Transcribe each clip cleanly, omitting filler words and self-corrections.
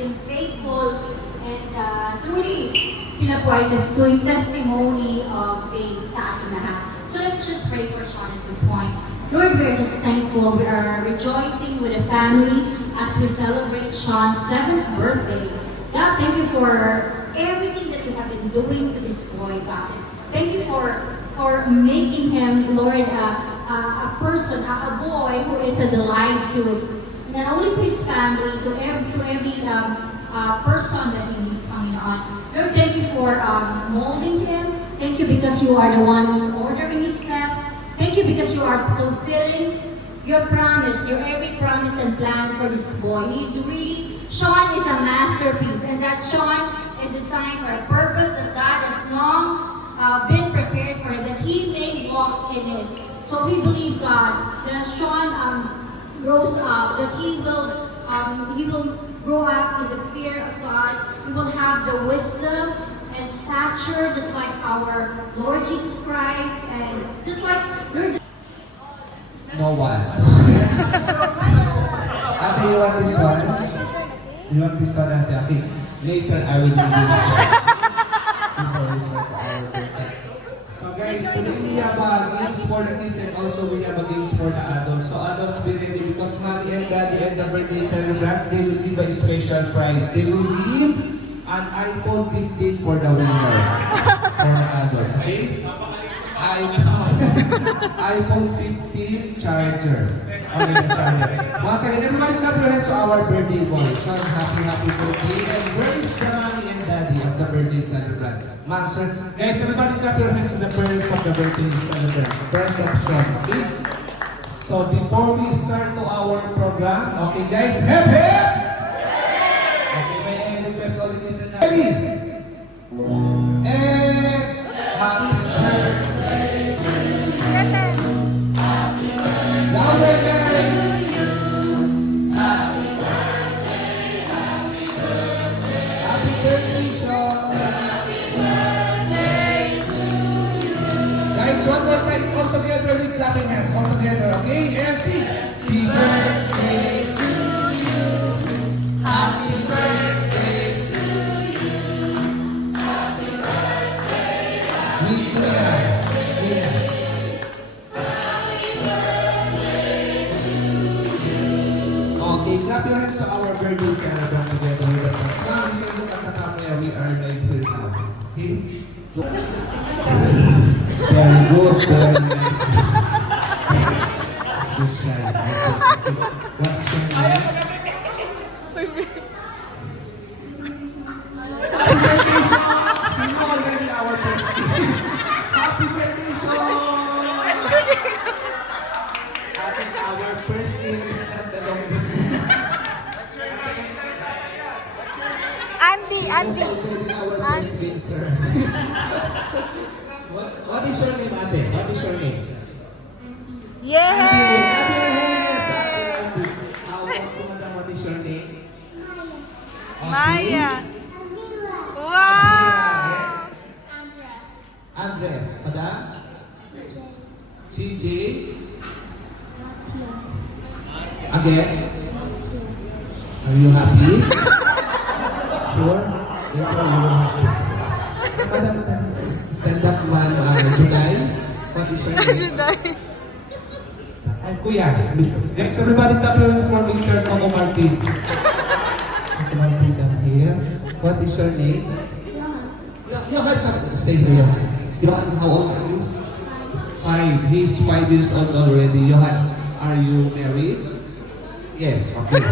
been faithful and truly sila po ay testimony of faith sa ating lahat. So let's just pray for Sean at this point. Lord, we are just thankful. We are rejoicing with the family as we celebrate Sean's 7th birthday. God, thank you for everything that you have been doing to this boy, God. Thank you for making him, Lord, a person, a boy who is a delight to not only to his family, to every person that he needs, Panginoon. Lord, thank you for molding him. Thank you because you are the one who's ordering his steps. Thank you because you are fulfilling your promise, your every promise and plan for this boy. Sean is a masterpiece, and that Sean is designed for a purpose that God has long been prepared for, that he may walk in it. So we believe, God, that as Sean grows up, that he will grow up with the fear of God. He will have the wisdom and stature just like our Lord Jesus Christ, and just like Lord. No one. Ate, you want this one? You want this one, Ate? Okay. Later, I will do this one. So guys, today we have games for the kids and also we have games for the adults. So adults be ready because mommy and daddy and the birthday celebrant, they will give a special prize. They will give an iPhone 15 for the winner. For the adults, okay? iPhone 15 charger. Okay, charger. Once again, everybody clap your hands to our birthday boy. Sean, happy birthday. And where is the mommy and daddy of the birthday celebrant? Ma'am, sir. Guys, everybody clap your hands to the parents of the birthday celebrant. Parents of Sean, okay? So before we start to our program, okay guys, hip hip! Okay, may I request all listen na. Ready? And happy birthday to you. Louder guys! Happy birthday, happy birthday. Happy birthday, Sean. Happy birthday to you. Guys, one more time, all together with clapping hands. All together, okay? And sing. Happy birthday to you. Happy birthday to you. Happy birthday. We okay, clap your hands to our birthday celebrant together with the fans. Now, you can look at the camera. We are live here now. Okay? Very good, very nice. So shy. What's your name? Happy birthday, Sean! You know already our first day. Happy birthday, Sean! I think our first name is not the longest. Andy. Also already our first name, sir. What is your name, Ate? What is your name? Yay! Madam, what is your name? Maya. Wow! Andres. Madam? CJ? Again? Are you happy? Sure? Later you will have this. Madam, stand up one, July. What is your name? And Kuya, Mr. Guys, everybody clap your hands for Mr. Coco Martin. Coco Martin, come here. What is your name? Johan, come. Stay here. Johan, how old are you? 5. He's 5 years old already. Johan, are you married? Yes, okay.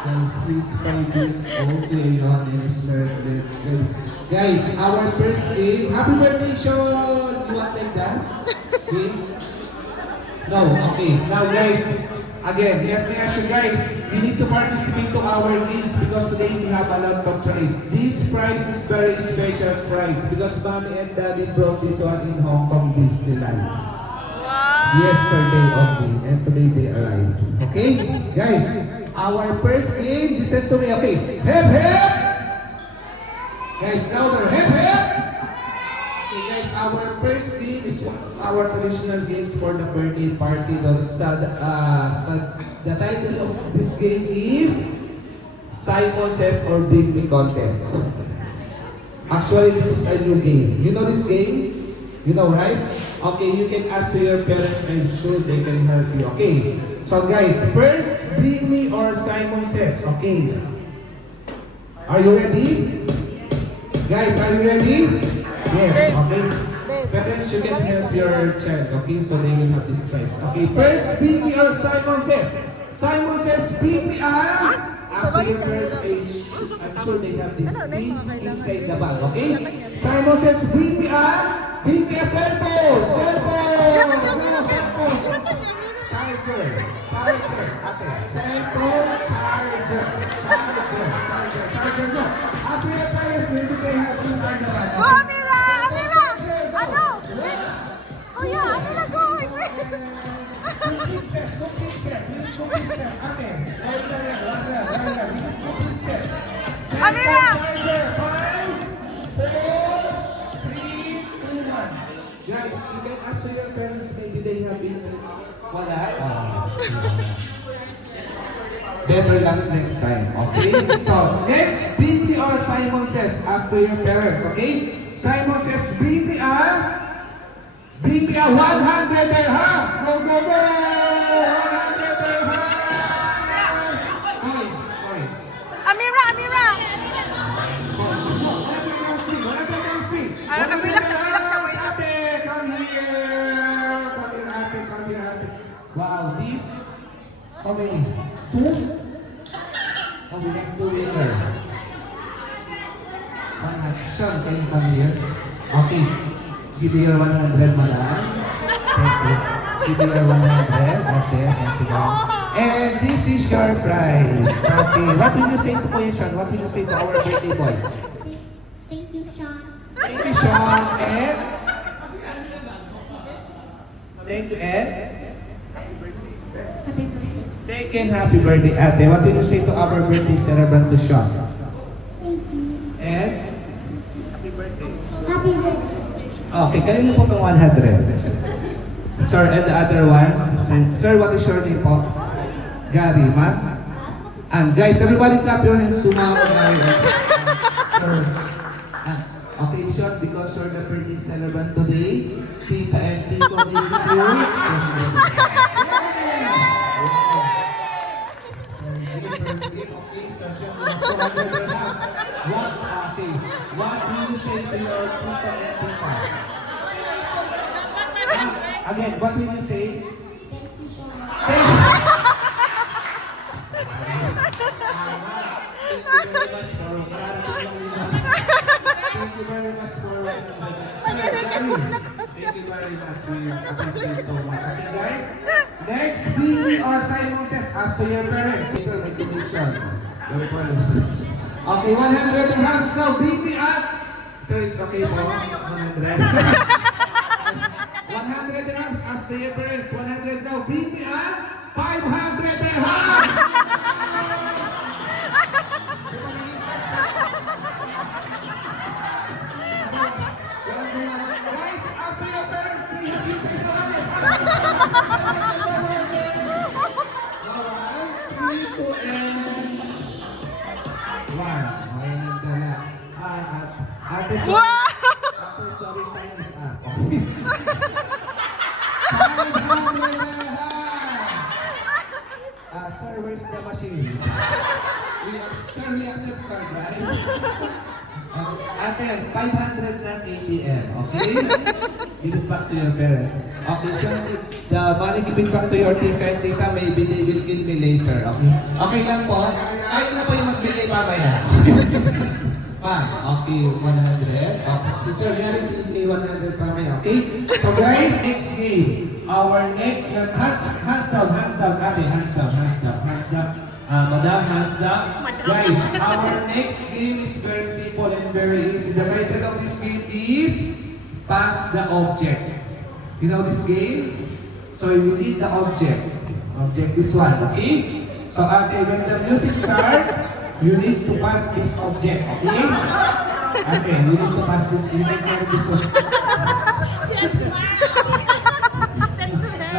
Guys, he's 5 years old. Johan is married. Guys, our first game. Happy birthday, Sean! You want like that? Okay? No, okay. Now guys, again, let me ask you guys, you need to participate to our games because today we have a lot of prize. This prize is very special prize because mommy and daddy brought this one in Hong Kong Disneyland. Wow! Yesterday only, and today they arrived. Okay? Guys, our first game, listen to me, okay? Hip hip! Guys, louder, hip hip! Okay guys, our first game is one of our traditional games for the birthday party. The title of this game is Simon Says or Bring Me Contest. Actually, this is a new game. You know this game? You know, right? Okay, you can ask to your parents. I'm sure they can help you. Okay. So guys, first, Bring Me or Simon Says. Okay. Are you ready? Guys, are you ready? Yes, okay. Parents, you can help your child, okay? So they will have this choice. Okay, first, Bring Me or Simon Says. Simon Says, Bring Me a... As to your parents, I'm sure they have these things inside the bag, okay? Simon Says, Bring Me a cell phone! Cell phone! No, cell phone! Charger! Okay. Cell phone, charger! No. As to your parents, maybe they have inside the bag, Go, okay? Amira! Amira! Ano? Kuya, ano na go? Complete set. Okay. Right there. Complete set. Amira! Charger. 5, 4, 3, 2, 1. Guys, you can ask your parents, maybe they have inside. Wala? Better last next time, okay? So, next, Bring Me or Simon Says, ask to your parents, okay? Simon Says, Bring me a 100 dirhams! Go! 100 dirhams! Coins. Amira! Coins. No, whatever comes in. Relax. Ate, come here, ate. Wow, this, how many? 2? Oh, we have 2 winner. One action, can you come here? Okay. Give me your 100, madam. Thank you. Give me your 100. Okay, thank you, ma'am. And this is your prize. Okay. What will you say to Kuya Sean? What will you say to our birthday boy? Thank you, Sean. Thank you, Sean. And? Thank you, and? Happy birthday. Thank you and happy birthday, ate. What will you say to our birthday celebrant to Sean? Thank you. And? Happy birthday. Okay, kanino po itong 100? Sir, and the other one? Sir, what is your name po? Gary, ma'am? And guys, everybody clap your hands. Sumama, Gary. Sir. Okay, Sean, because you're the birthday celebrant today, Tita and Tito, they give you. Okay, so Sean, 200 dirhams. What do you say to your Tito and Tita? Again, what will you say? Thank you, Sean. Thank you very much for Thank you very much for Thank you very much. We appreciate so much. Okay, guys. Next, Bring Me or Simon Says, ask to your parents. Later, may commission. Okay, 100 dirhams now. Bring me up. Sir, it's okay po. 100. 100 dirhams. Ask to your parents. 100 now. Bring me up. 500 dirhams. Guys, ask to your parents. We have you say the money. Ate, sorry. Sorry, time is up. 500. Sir, where's the machine? We accept card, right? Ate, 500 na ATM, okay? Give it back to your parents. Okay, so the money give it back to your tita and tita, maybe they will kill me later, okay? Okay lang po? Ayaw na po yung magbigay mamaya. Ma'am, okay, 100. Okay, si Sir Gary will pay 100 mamaya, okay? So guys, next game. Our next, hands down, ate, hands down. Madam, hands down. Guys, our next game is very simple and very easy. The title of this game is Pass the Object. You know this game? So you need the object. Object this one, okay? So when the music starts, you need to pass this object, okay? Okay, you need to pass this. You need to pass this one.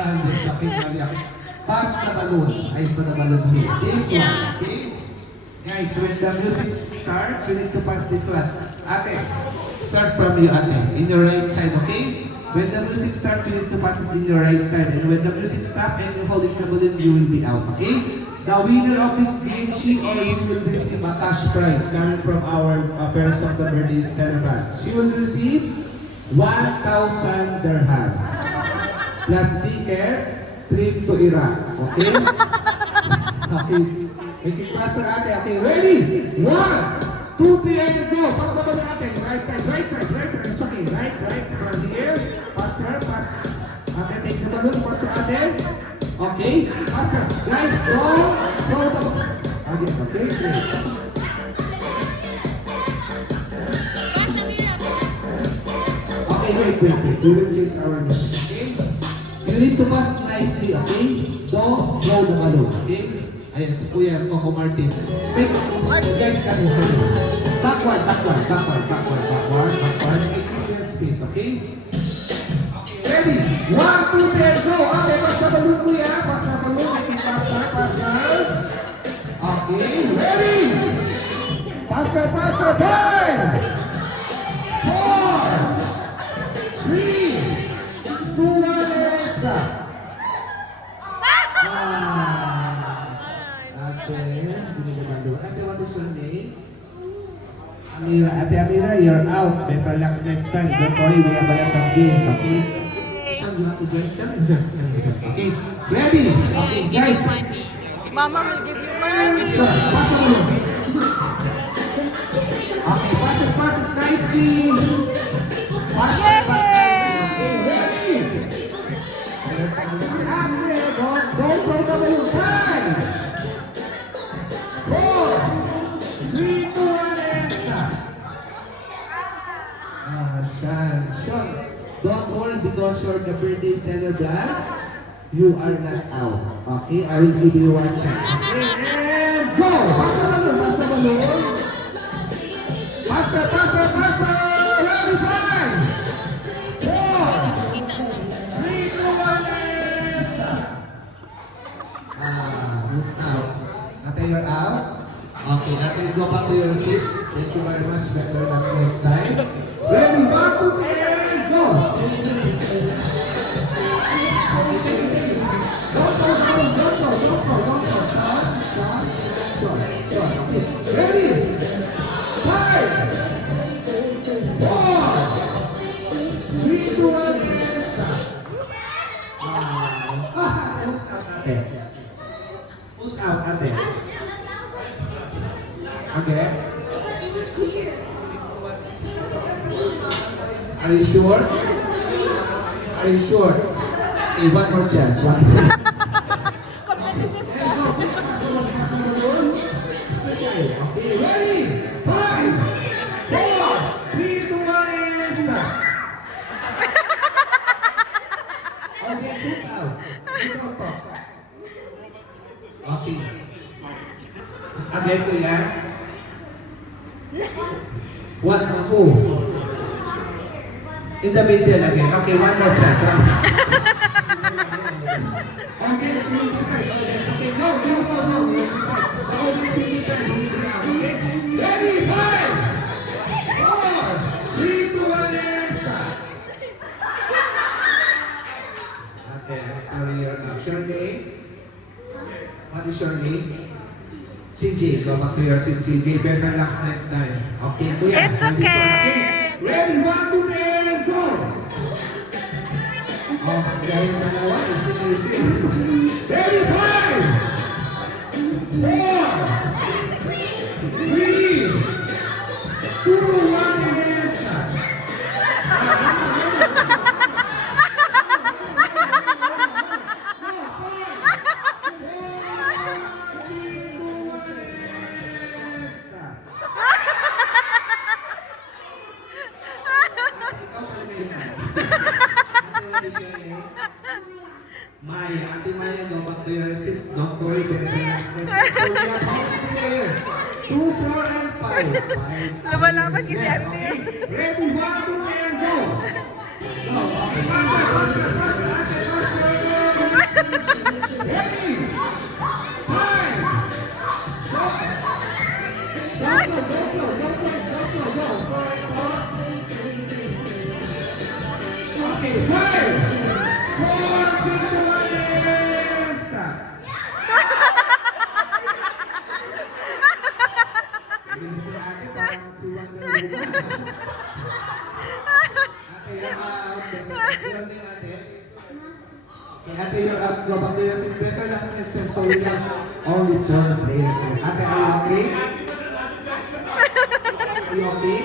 I'm just shocking, Maria. Pass the balloon. Ayos na balloon here. This one, okay? Guys, when the music start, you need to pass this one. Ate, start from you, ate. In your right side, okay? When the music starts, you need to pass it in your right side. And when the music stops and you're holding the balloon, you will be out, okay? The winner of this game, she or he will receive a cash prize coming from our parents of the birthday celebrant. She will receive 1,000 dirhams plus ticket, trip to Iraq, okay? Okay. Making passer ate, okay? Ready? 1, 2, 3, and go! Pass naman natin. Right side, right side, right side. It's okay. Right, from here. Passer, pass. Ate, take the balloon. Passer ate. Okay. Passer. Guys, go. Throw the ball. Again, okay? Great. Okay, wait. We will change our mission, okay? You need to pass nicely, okay? Don't throw the balloon, okay? Ayan, si Kuya Coco Martin. Wait, guys, kami. Backward. Make clear space, okay? Ready? 1, 2, 3, go! Okay, pasa balloon, Kuya. Pasa balloon, making pasa. Okay, ready? Pasa, 5, 4, 3, 2, 1, and stop. Ate, what is your name? Ate Amira, you're out. Better relax next time. Don't worry, we have a lot of games, okay? Sean, you want to join? Okay, ready? Okay, guys. Mama will give you money. Sure, pass it on. Okay, pass it nicely. Pass it nicely. Okay, ready? Don't throw the balloon. 5, 4, 3, 2, 1, and stop. Sean, don't worry because you're the birthday celebrant. You are not out. Okay, I will give you one chance. Okay, and go! Pasa balloon. Pasa. Ready, 5, 4, 3, 2, 1, and stop. Who's out? Ate, you're out? Okay, ate, go back to your seat. Thank you very much. Better luck next time. Ready, 1, 2, 3, and go! Don't go. Shot. Okay, ready? 5, 4, 3, 2, 1, and stop. Who's out, ate? Okay. It was here. Are you sure? Are you sure? Okay, one more chance. One more. Pass the balloon. Okay, ready? 5, 4, 3, 2, 1, and stop. Okay, who's out? Who's out po? Okay. Again, Kuya. What? Who? In the middle again. Okay, one more chance. Okay, so you decide. Okay, no. You decide. The whole team decide who will out. Okay? Ready? 5, 4, 3, 2, 1, and stop. Okay, sorry, you're out. Your name? What is your name? CJ, go back to your seat. CJ, better relax next time. Okay, Kuya. It's okay. Ready? 1, 2, 3, and go! Oh, dahil dalawa, easy. Ready? 5, 4, 3, 2, 1, and stop. Maya, Ate Maya, go back to your seat. Don't worry, better relax next time. So we have how many players? 2, 4, and 5. Lumalaban si Ate. Okay. Ready? 1, 2, 3, and go! Go! Okay, passer. Ate, passer! Ready? 5, 4, si Wonder Woman. Ate, you're out. Silang din ate. Okay, ate, you're out. Go back to your seat. Better last next time. So we have only 4 players. Ate, are you okay? Are you okay?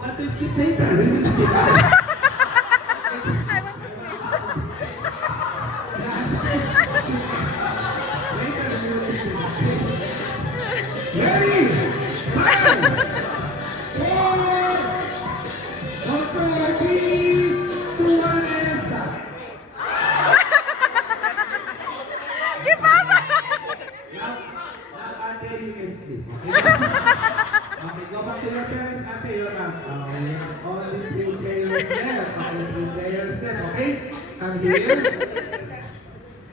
What is the later? We will sleep out. Ready? 5, 4, Dr. 3, 2, 1, and stop. ¿Qué pasa? Now, ate, you can sleep. Okay, go back to your parents. Ate, you're out. Only 3 players left. Only 3 players left. Okay? Come here.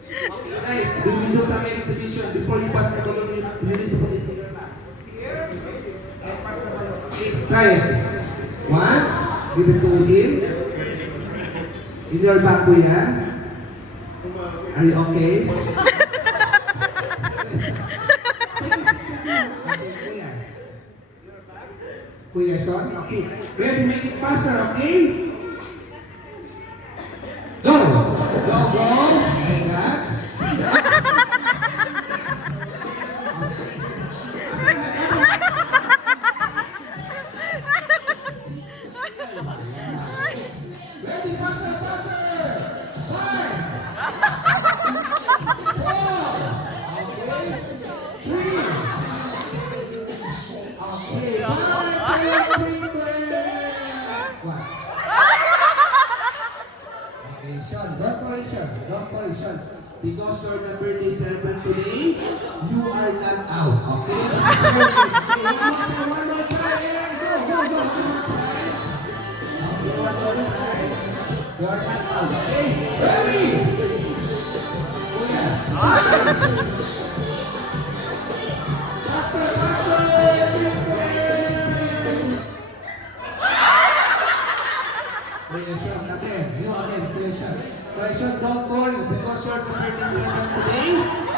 Okay, guys, we will do some exhibition. Before you pass the balloon, you need to put it in your bag. Here. And pass the balloon. Okay, try it. 1. Give it to him. In your bag, kuya. Are you okay? Okay, kuya. Kuya, Sean? Okay. Ready, make it faster, okay? Go! Go, go! Like that. Ready? Faster, faster. 5, 4, okay. 3. Okay, 5, 4, 3, 2, 1. Okay, Sean, don't worry, Sean. Don't worry, Sean. Because you're the birthday celebrant today, you are not out, okay? This is your birthday. One more try, and go, go, go. One more try. Okay, one more try. You are not out, okay? Ready? Kuya. Faster, faster. Kuya Sean, again. You again, Kuya Sean. Kuya Sean, don't worry. Because you're the birthday celebrant today,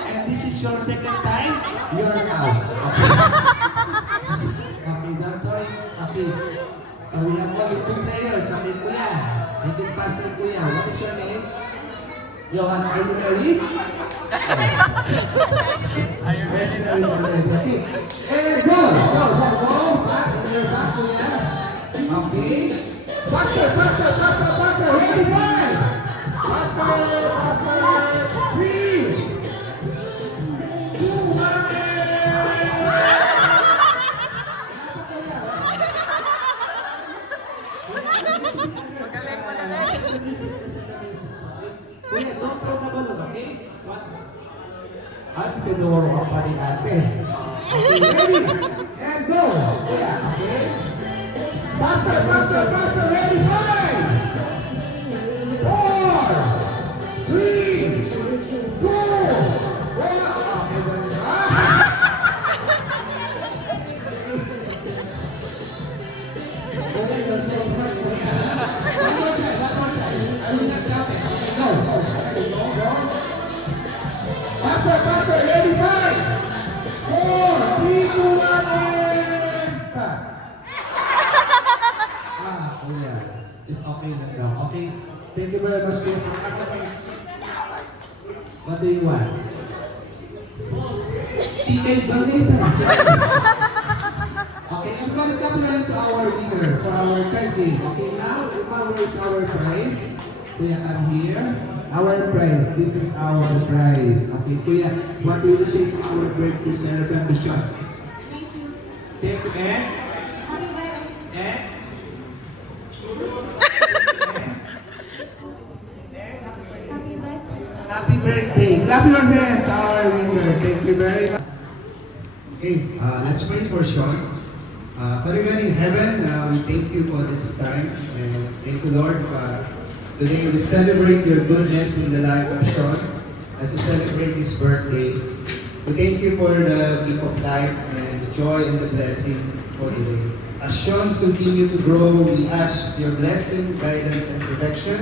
and this is your second time, you're out, okay? Okay, don't worry. Okay. So we have only 2 players. Okay, Kuya. Make it faster, Kuya. What is your name? Johan, are you ready? Yes. Yes, are you ready? Okay. And go! Go, go, go! Back in your back, Kuya. Okay. Faster, faster, faster, faster. Ready? 5. Faster, faster. 3, 2, 1, Magaling, magaling. Kuya, don't throw the balloon, okay? What? Ate, tinuro ka pa rin ate. Okay, ready? And go! Kuya, okay? Faster, faster, faster. Ready? 5, 4, 3, 2, 1. Okay, ganun na. Kuya, you're so smart, kuya. One more time, one more time. I will not count it. Okay, go, go. Okay, go, go. Faster, faster. Ready? 5, 4, 3, 2, 1, and start. Kuya, it's okay na daw. Okay, thank you very much, kuya. What do you want? Chicken Jonathan. Okay, everybody congratulates our winner for our third game. Okay, now, where is our prize? Kuya, come here. Our prize. This is our prize. Okay, Kuya, what will you say to our birthday celebrant, Sean? Thank you. Thank you, and? Happy birthday. And? Happy birthday. Happy birthday. Clap your hands, our winner. Thank you very much. Okay, let's pray for Sean. Father God in heaven, we thank you for this time and thank you, Lord. Today we celebrate your goodness in the life of Sean as we celebrate his birthday. We thank you for the gift of life and the joy and the blessing for today. As Sean's continue to grow, we ask your blessing, guidance, and protection.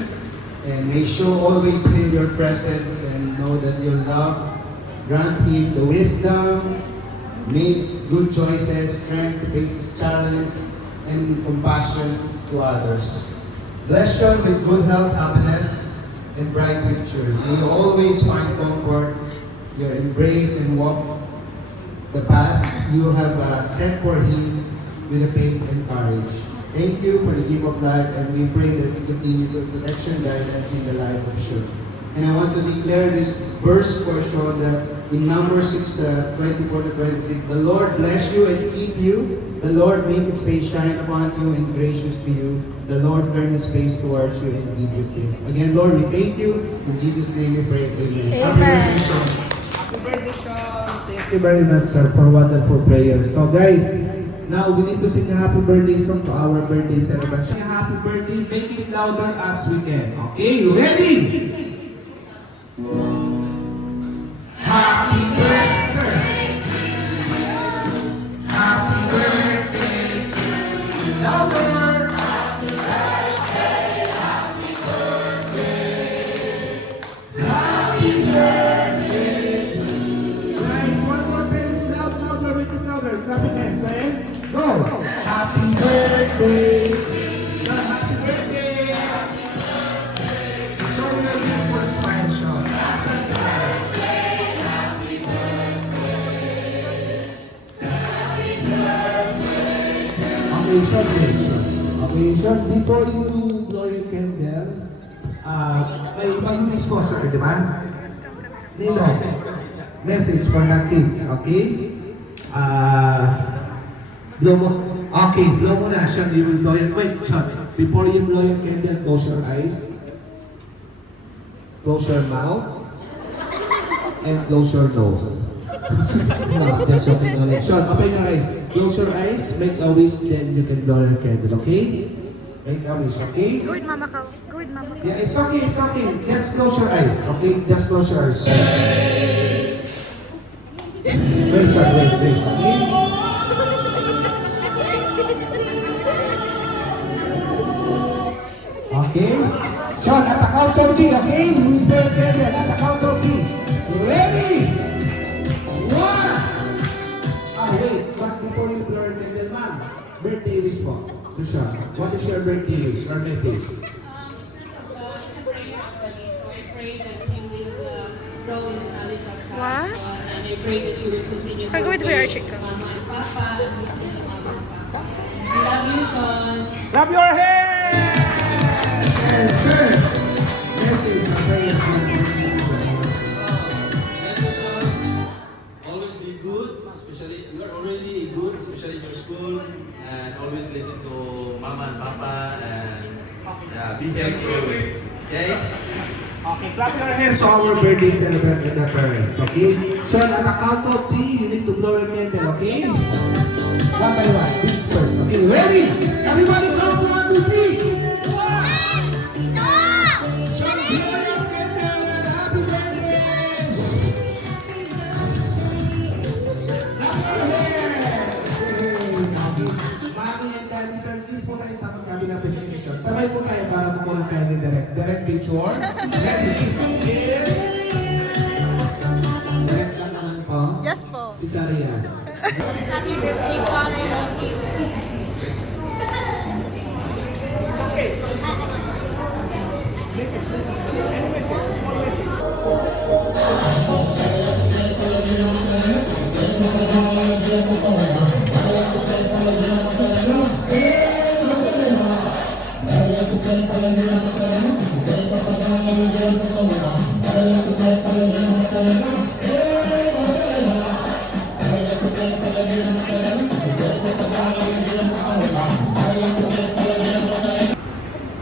And may Sean always feel your presence and know that your love grant him the wisdom, make good choices, strength to face this challenge, and compassion to others. Bless Sean with good health, happiness, and bright future. May you always find comfort, your embrace, and walk the path you have set for him with a faith and courage. Thank you for the gift of life, and we pray that you continue to protection and guidance in the life of Sean. And I want to declare this verse for Sean that in Numbers 6, 24 to 26, the Lord bless you and keep you. The Lord make his face shine upon you and gracious to you. The Lord turn his face towards you and give you peace. Again, Lord, we thank you. In Jesus' name we pray. Amen. Happy birthday, Sean. Happy birthday, Sean. Thank you very much, sir, for wonderful prayers. So guys, now we need to sing a happy birthday song to our birthday celebration. Happy birthday, make it louder as we can. Okay, ready? Happy birthday. Happy birthday to you. Louder. Guys, one more time. Louder, make it louder. Clap your hands, eh? Go. Happy birthday. Sean, happy birthday. Show me a beautiful smile, Sean. That's a smile. Okay, Sean, okay, Sean, before you blow your candle, may pag-miss po, sir, di ba? Nino, message for the kids, okay? Blow mo, okay, blow mo na, Sean, you will blow your, wait, Sean, before you blow your candle, close your eyes, close your mouth, and close your nose. No, just joking only. Sean, open your eyes. Close your eyes, make a wish, then you can blow your candle, okay? Make a wish, okay? Go with mama ka. Go with mama ka. Yeah, it's okay, it's okay. Just close your eyes, okay? Just close your eyes. Wait, Sean, wait, okay? Okay? Sean, at the count of three, okay? You will blow your candle at the count of three. Ready? One! Wait, but before you blow your candle, ma'am, birthday wish po. To Sean, what is your birthday wish or message? It's a prayer actually. So I pray that you will grow in the knowledge of God. What? And I pray that you will continue to Pag-uwi ko obey yung chicken. Mama and Papa and listen to Mama and Papa. I love you, Sean. Clap your hands! And sir, message of prayer from Message always be good, especially you are already good, especially in your school, and always listen to Mama and Papa, and be healthy always. Okay? Okay, clap your hands to our birthday celebrant and their parents, okay? Sean, at the count of three, you need to blow your candle, okay? One by one, this first, okay? Ready? Everybody count 1, 2, 3! Sean, blow your candle and happy birthday! Clap your hands! Okay. Mommy and Daddy, sir, please po tayo sa magkabilang presentation. Sabay po tayo para magkaroon tayo ni Direct. Direct picture. Ready, please. Cheers! Direct lang naman po. Yes po. Si Sarian. Happy birthday, Sean. I love you. Message, message. Any message, small message.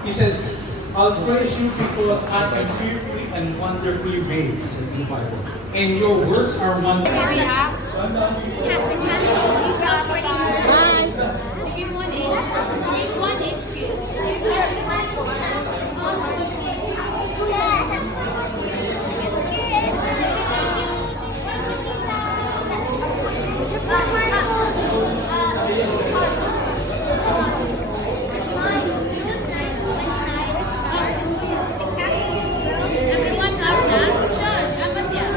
He says, I'll praise you because I am fearfully and wonderfully made, says the Bible. And your words are wonderful. Everyone love that? Sean, dapat yan.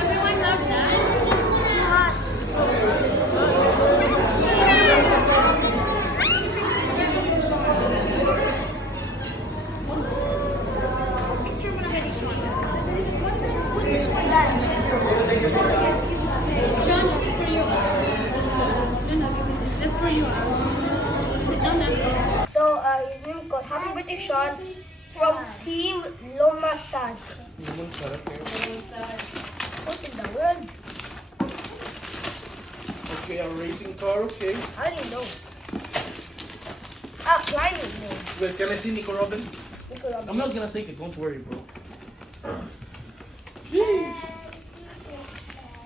Everyone love that? Okay, a racing car, okay. I didn't know. Ah, climbing man. Wait, can I see Nico Robin? Nicola. I'm not gonna take it, don't worry, bro.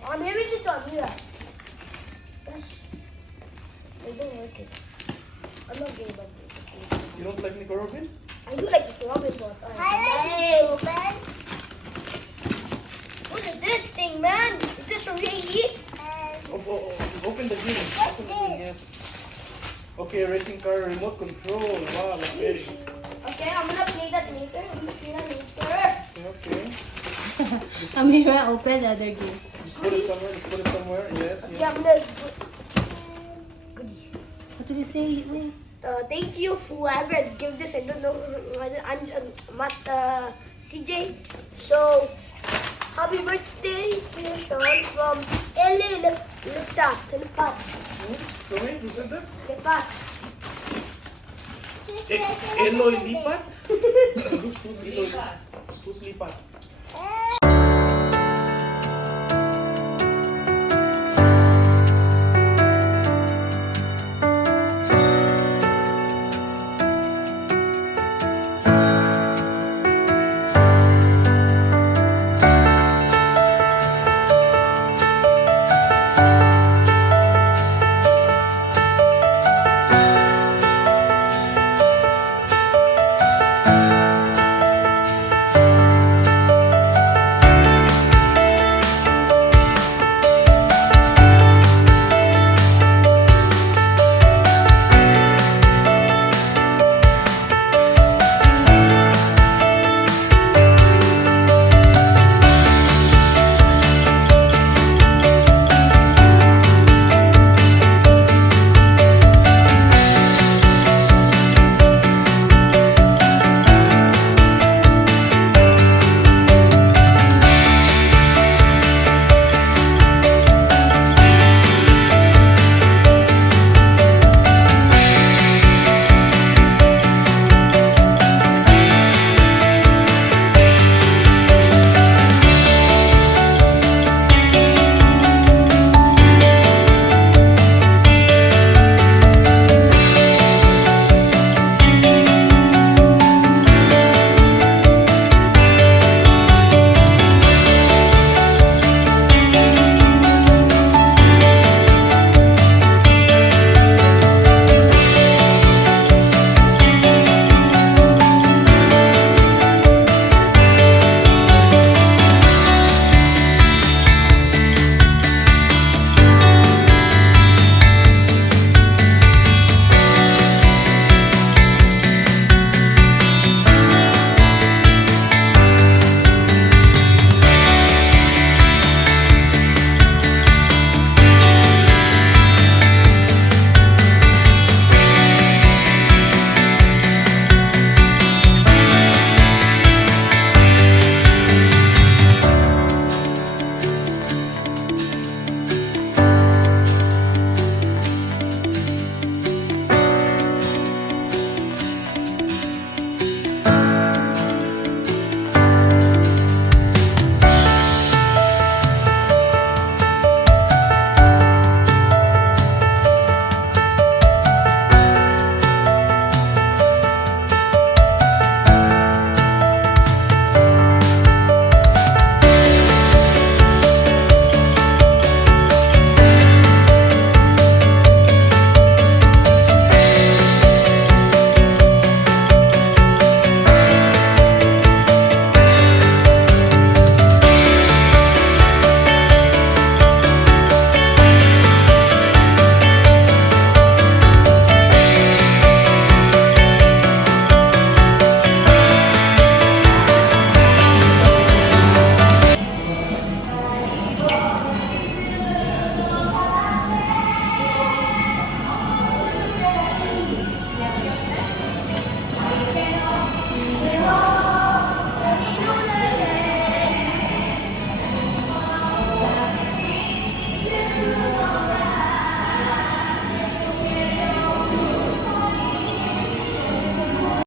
I'm having it on here. Yes. I don't like it. I'm not gay about it. You don't like Nico Robin? I do like Nicola, but I like man. Look at this thing, man. Is this from Haiti? Open the green. Open the green, yes. Okay, racing car, remote control. Wow, okay. Okay, I'm gonna play that later. Okay. Amira, open the other games. Just put it somewhere, yes. Okay, I'm gonna. Goodie. What did you say? Wait. Thank you for whoever give this. I don't know. I'm not CJ. So, happy birthday to you, Sean, from LA Lipat. Lipat. Come in, who said that? Lipat. Eloy Lipat? Who's Eloy? Who's Lipat?